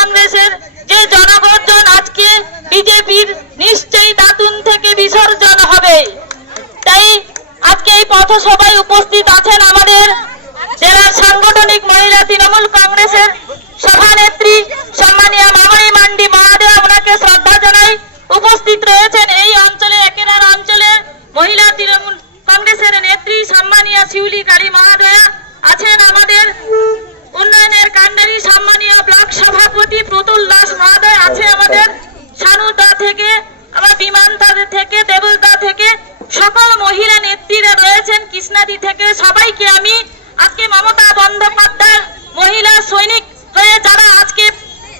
কংগ্রেসের যে জনগর্জন আজকে বিজেপির নিশ্চয়ই দাতুন থেকে বিসর্জন হবে। তাই আজকে এই পথসভায় উপস্থিত আছেন আমাদের জেলার সাংগঠনিক মহিলা তৃণমূল কংগ্রেসের সভানেত্রী সম্মানীয় মামনি মান্ডি মহাদেব। থেকে সবাইকে আমি আজকে মমতা বন্দ্যোপাধ্যায় মহিলা সৈনিক হয়ে যারা আজকে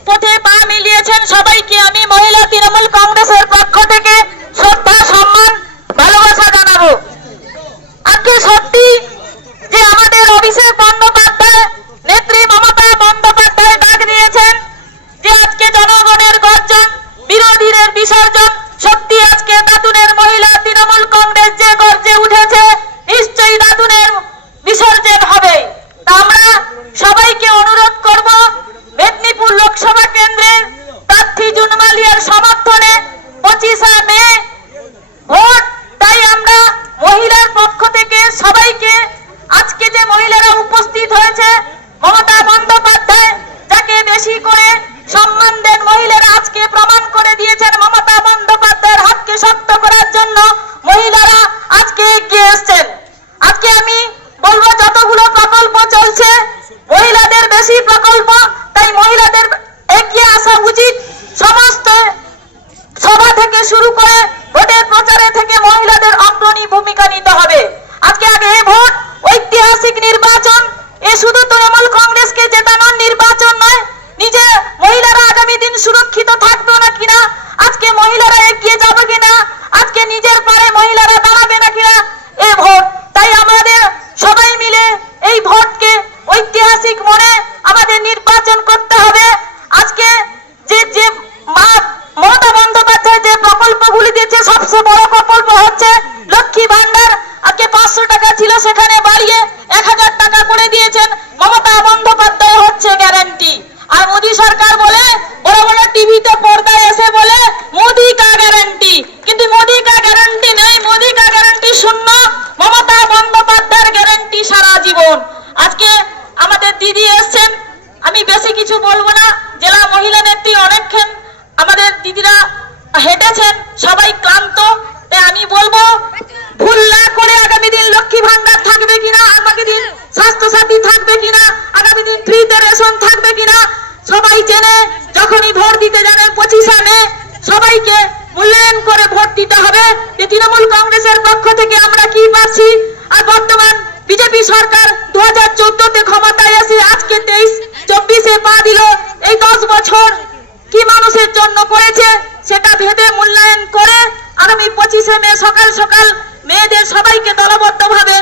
পথে পা মিলিয়েছেন, সবাইকে আমি মহিলা তৃণমূল কংগ্রেসের পক্ষ থেকে শ্রদ্ধা, সম্মান, ভালোবাসা জানাব। আজকে সত্যি যে আমাদের অভিষেক বন্দ্যোপাধ্যায়, নেত্রী মমতা বন্দ্যোপাধ্যায় ডাক দিয়েছেন, যে আজকে জনগণের গর্জন, বিরোধীদের বিসর্জন সত্যি আজকে দাতুনের মহিলা তৃণমূল কংগ্রেস যে গর্জে উঠেছে নিশ্চয়ই দাতুনের বিসর্জন হবে তা আমরা সবাইকে অনুরোধ করব মেদিনীপুর লোকসভা কেন্দ্রের প্রার্থী জুনমালিয়ার সমর্থনে পঁচিশে মে ভোট তাই আমরা মহিলার পক্ষ থেকে সবাইকে আজকে যে মহিলারা উপস্থিত হয়েছে মমতা বন্দ্যোপাধ্যায় যাকে বেশি করে সম্মান দেন মহিলারা আজকে প্রমাণ করে দিয়েছেন মমতা বন্দ্যোপাধ্যায়ের হাতকে শক্ত করার জন্য মহিলারা আজকে এগিয়ে এসছেন আজকে আমি বলব যতগুলো প্রকল্প চলছে মহিলাদের বেশি প্রকল্প তাই মহিলাদের এগিয়ে আসা উচিত সমস্ত সভা থেকে শুরু করে ভোটের প্রচারে থেকে মহিলাদের অগ্রণী ভূমিকা নিতে হবে আজকে আগে এ ভোট ঐতিহাসিক নির্বাচন এ শুধু তৃণমূল কংগ্রেসকে জেতানোর নির্বাচন নয় নিজে মহিলারা আগামী দিন সুরক্ষিত থাকবে না কিনা আজকে মহিলারা এগিয়ে যাবে কিনা আজকে নিজের পারে মহিলারা দাঁড়াবে না কিনা এ ভোট তাই আমাদের সবাই মিলে এই ভোটকে ঐতিহাসিক মনে আমাদের নির্বাচন করতে হবে আজকে যে যে মা মমতা বন্দ্যোপাধ্যায় যে প্রকল্পগুলি দিয়েছে সবচেয়ে বড় প্রকল্প হচ্ছে লক্ষ্মী ভান্ডার আজকে পাঁচশো টাকা ছিল সেখানে বাড়িয়ে এক হাজার টাকা করে দিয়েছেন মমতা বন্দ্যোপাধ্যায় হচ্ছে গ্যারান্টি আর মোদী সরকার বলে বড় বড় টিভিতে পর্দায় এসে বলে মোদি কা গ্যারান্টি কিন্তু মোদি কা গ্যারান্টি নেই, মোদি কা গ্যারান্টি শূন্য, মমতা বন্দ্যোপাধ্যায়ের গ্যারান্টি সারা জীবন। আজকে আমাদের দিদি এসছেন, আমি বেশি কিছু বলব না, জেলা মহিলা নেত্রী অনেকক্ষণ আমাদের দিদিরা হেঁটেছেন সবাই ক্লান্ত তাই আমি বলব ভুল না করে আগামী দিন লক্ষ্মী ভান্ডার থাকবে কিনা আগামী দিন স্বাস্থ্য সাথী থাকবে কিনা আগামী দিন ফ্রিতে রেশন থাকবে কিনা সবাই জেনে যখনই ভোট দিতে যাবেন পঁচিশে মে সবাইকে মূল্যায়ন করে ভোট দিতে হবে যে তৃণমূল কংগ্রেসের পক্ষ থেকে আমরা কি পাচ্ছি আর বর্তমান বিজেপি সরকার দু হাজার চোদ্দতে ক্ষমতায় এসে আজকে তেইশ চব্বিশে পা দিল। এই দশ বছর কি মানুষের জন্য করেছে সেটা ভেবে মূল্যায়ন করে আগামী পঁচিশে মে সকাল সকাল মেয়েদের সবাইকে দলবদ্ধ ভাবে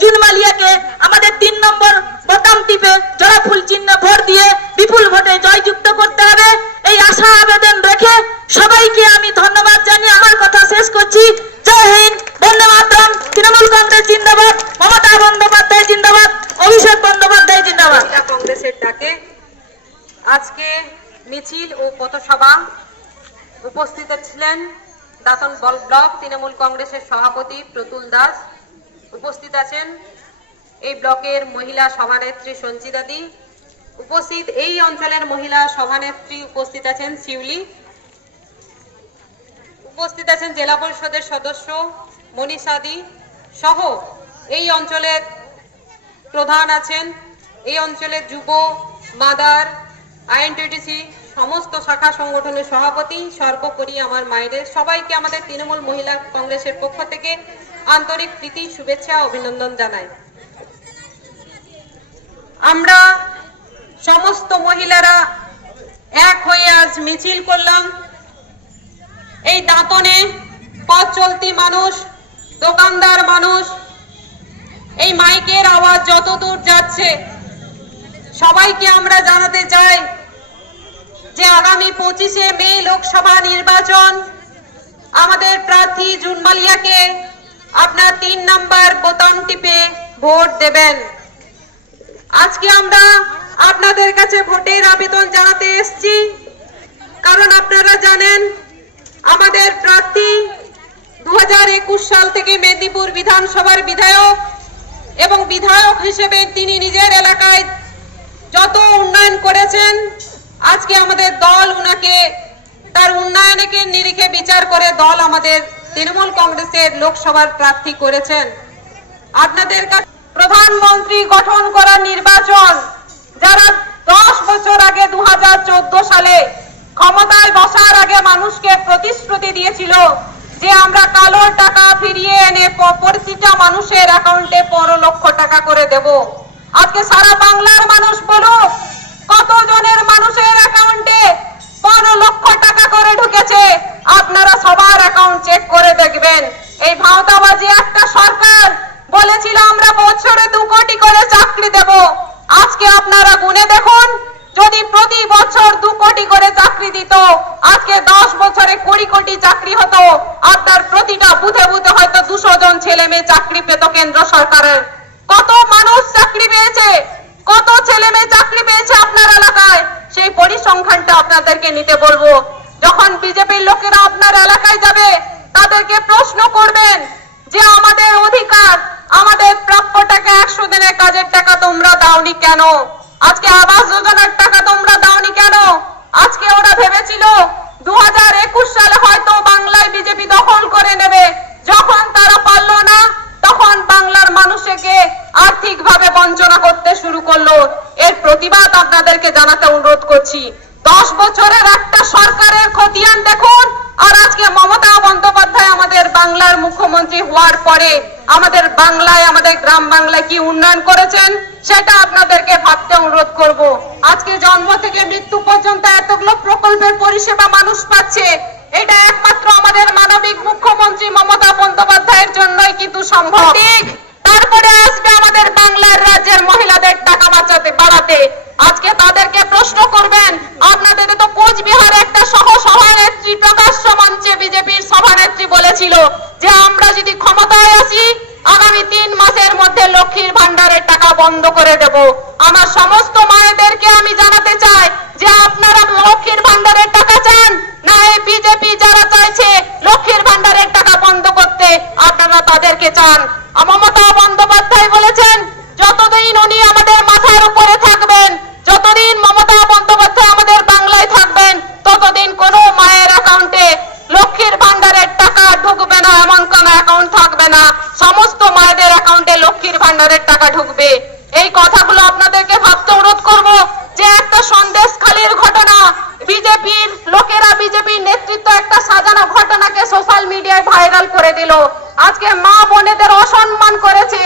জুন মালিয়াকে আমাদের তিন নম্বর বোতাম টিপে জবা ফুল চিহ্ন ভোট দিয়ে বিপুল ভোটে জয়যুক্ত করতে হবে। এই আশা, আবেদন রেখে সবাইকে আমি ধন্যবাদ জানিয়ে আমার কথা শেষ করছি। জয় হিন্দ, বন্দে মাতরম, তৃণমূল কংগ্রেস জিন্দাবাদ, মমতা বন্দ্যোপাধ্যায় জিন্দাবাদ, অভিষেক বন্দ্যোপাধ্যায় জিন্দাবাদ। কংগ্রেসের ডাকে আজকে মিছিল ও পথসভা উপস্থিত ছিলেন দাতন বল ব্লক তৃণমূল কংগ্রেসের সভাপতি প্রতুল দাস। উপস্থিত আছেন এই ব্লকের মহিলা সভানেত্রী সঞ্চিতাদি উপস্থিত এই অঞ্চলের মহিলা সভানেত্রী উপস্থিত আছেন শিউলি। উপস্থিত আছেন জেলা পরিষদের সদস্য মনীষাদি সহ এই অঞ্চলের প্রধান আছেন। এই অঞ্চলের যুব, মাদার আইএনটিটিসি সমস্ত শাখা সংগঠনের সভাপতি, সর্বোপরি আমার মায়েদের সবাইকে আমাদের তৃণমূল মহিলা কংগ্রেসের পক্ষ থেকে আন্তরিক প্রীতি, শুভেচ্ছা, অভিনন্দন জানাই। আমরা সমস্ত মহিলারা এক হয়ে আজ মিছিল করলাম। এই দাঁতনে পথ চলতি মানুষ, দোকানদার মানুষ, এই মাইকের আওয়াজ যতদূর যাচ্ছে, সবাইকে আমরা জানাতে চাই যে আগামী পঁচিশে মে লোকসভা নির্বাচন, আমাদের প্রার্থী জুনমালিয়াকে আপনার তিন নাম্বার বোতাম টিপে ভোট দেবেন। আজকে আমরা আপনাদের কাছে ভোটের আবেদন জানাতে এসেছি। কারণ আপনারা জানেন, আমাদের প্রার্থী দু হাজার একুশ সাল থেকে মেদিনীপুর বিধানসভার বিধায়ক এবং বিধায়ক হিসেবে তিনি নিজের এলাকায় যত উন্নয়ন করেছেন আজকে আমাদের দল উনাকে, তার উন্নয়নকে নিরিখে বিচার করে দল আমাদের তৃণমূল কংগ্রেসের লোকসভার প্রার্থী করেছেন। আপনাদের কাছে প্রধানমন্ত্রী গঠন করা নির্বাচন, যারা দশ বছর আগে দু সালে ক্ষমতায় বসার আগে মানুষকে প্রতিশ্রুতি দিয়েছিল যে আমরা কালো টাকা ফিরিয়ে এনে প্রতিটা মানুষের অ্যাকাউন্টে পনেরো লক্ষ টাকা করে দেব। আজকে সারা বাংলার মানুষ বলুক কতজনের মানুষের অ্যাকাউন্টে পনেরো লক্ষ টাকা করে ঢুকেছে? আপনারা সবার অ্যাকাউন্ট চেক করে দেখবেন এই ভাওতাবাজি একটা সরকার বলেছিল আমরা বছরে দু কোটি করে চাকরি দেব আজকে আপনারা গুনে দেখুন যদি প্রতি বছর দু কোটি করে চাকরি দিত আজকে দশ বছরে কুড়ি কোটি চাকরি হতো আপনার প্রতিটা বুথে বুথে হয়তো দুশো জন ছেলে মেয়ে চাকরি পেত কেন্দ্র সরকারের কত মানুষ চাকরি পেয়েছে কত ছেলে মেয়ে চাকরি পেয়েছে আপনার এলাকায় সেই পরিসংখ্যানটা আপনাদেরকে নিতে বলব। যখন বিজেপির লোকেরা আপনার এলাকায় যাবে, তাদেরকে প্রশ্ন করবেন যে আমাদের অধিকার, আমাদের প্রাপ্য টাকা একশো দিনের কাজের টাকা তোমরা দাওনি কেন? আজকে আবাস যোজনার টাকা তোমরা দাওনি কেন আজকে ওরা ভেবেছিল দু হাজার একুশ সালে হয়তো বাংলায় বিজেপি দখল করে নেবে যখন তারা পারল না তখন বাংলার মানুষকে আর্থিকভাবে বঞ্চনা করতে শুরু করল এর প্রতিবাদ আপনাদেরকে জানাতে অনুরোধ করছি। দশ বছরের একটা সরকারের খতিয়ান দেখুন আর আজকে মমতা বন্দ্যোপাধ্যায় আমাদের বাংলার মুখ্যমন্ত্রী হওয়ার পরে আমাদের বাংলায় আমাদের গ্রাম বাংলায় কি উন্নয়ন করেছেন সেটা আপনাদেরকে ভাবতে অনুরোধ করব। আজকে জন্ম থেকে মৃত্যু পর্যন্ত এতগুলো প্রকল্পের পরিষেবা মানুষ পাচ্ছে এটা একমাত্র আমাদের মানবিক মুখ্যমন্ত্রী মমতা বন্দ্যোপাধ্যায়ের জন্যই কিন্তু সম্ভব। তারপরে আসবে আমাদের বাংলার রাজ্যের মহিলাদের টাকা বাঁচাতে বাড়াতে। আজকে তাদেরকে প্রশ্ন করবেন, আপনাদের তো কোচবিহারে একটা সহ সভানেত্রী প্রকাশ্য মঞ্চে বিজেপির সভানেত্রী বলেছিল যে আমরা যদি ক্ষমতায় আসি আগামী তিন মাসের মধ্যে লক্ষ্মীর ভান্ডারের টাকা বন্ধ করে দেব আমার সমস্ত মায়েদেরকে আমি জানাতে চাই যে আপনারা লক্ষ্মীর ভান্ডারের টাকা চান না এই বিজেপি যারা চাইছে লক্ষ্মীর ভান্ডারের টাকা বন্ধ করতে আপনারা তাদেরকে চান আর মমতা বন্দ্যোপাধ্যায় বলেছেন যতদিন উনি আমাদের মাথার উপরে থাকবেন যতদিন মমতা বন্দ্যোপাধ্যায় আমাদের বাংলায় থাকবেন ততদিন কোনো মায়ের অ্যাকাউন্টে লক্ষ্মীর ভান্ডারের টাকা ঢুকবে না এমন কোন অ্যাকাউন্ট থাকবে না সমস্ত মায়েদের অ্যাকাউন্টে লক্ষ্মীর ভান্ডারের টাকা ঢুকবে এই কথাগুলো আপনাদেরকে ভাবতে অনুরোধ করব যে একটা সন্দেশখালীর ঘটনা বিজেপির লোকেরা বিজেপির নেতৃত্ব একটা সাজানো ঘটনাকে সোশ্যাল মিডিয়ায় ভাইরাল করে দিল। আজকে মা বোনেদের অসম্মান করেছে।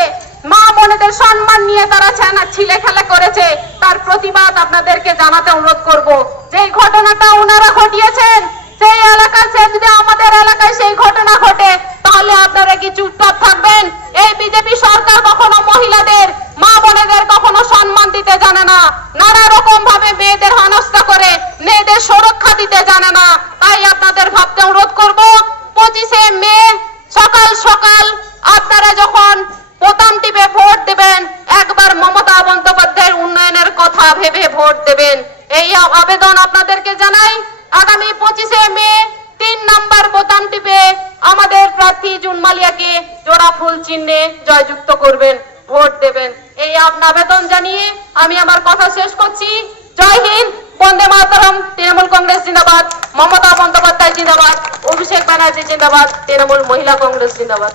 মা বোনেদের সম্মান নিয়ে তারা ছানা ছিলে খেলা করেছে। তার প্রতিবাদ আপনাদেরকে জানাতে অনুরোধ করব। যে ঘটনাটা ওনারা ঘটিয়েছেন সেই এলাকায় সে যদি আমাদের এলাকায় সেই ঘটনা ঘটে তাহলে আপনারা কি চুপচাপ থাকবেন এই বিজেপি সরকার কখনো মহিলাদের মা বোনেদের কখনো সম্মান দিতে জানে না নানা রকম ভাবে মেয়েদের হেনস্থা করে মেয়েদের সুরক্ষা দিতে জানে না তাই আপনাদের ভাবতে অনুরোধ করব পঁচিশে মে সকাল সকাল আপনারা যখন বোতাম টিপে ভোট দেবেন একবার মমতা বন্দ্যোপাধ্যায়ের উন্নয়নের কথা ভেবে ভোট দেবেন এই আবেদন আপনাদেরকে জানাই আগামী পঁচিশে মে, তিন নাম্বার বোতাম টিপে আমাদের প্রার্থী জুনমালিয়াকে জোড়া ফুল চিহ্নে জয়যুক্ত করবেন, ভোট দেবেন। এই আপনার আবেদন জানিয়ে আমি আমার কথা শেষ করছি। জয় হিন্দ, বন্দে মাতরম, তৃণমূল কংগ্রেস জিন্দাবাদ, মমতা বন্দ্যোপাধ্যায় জিন্দাবাদ, অভিষেক ব্যানার্জি জিন্দাবাদ, তৃণমূল মহিলা কংগ্রেস জিন্দাবাদ।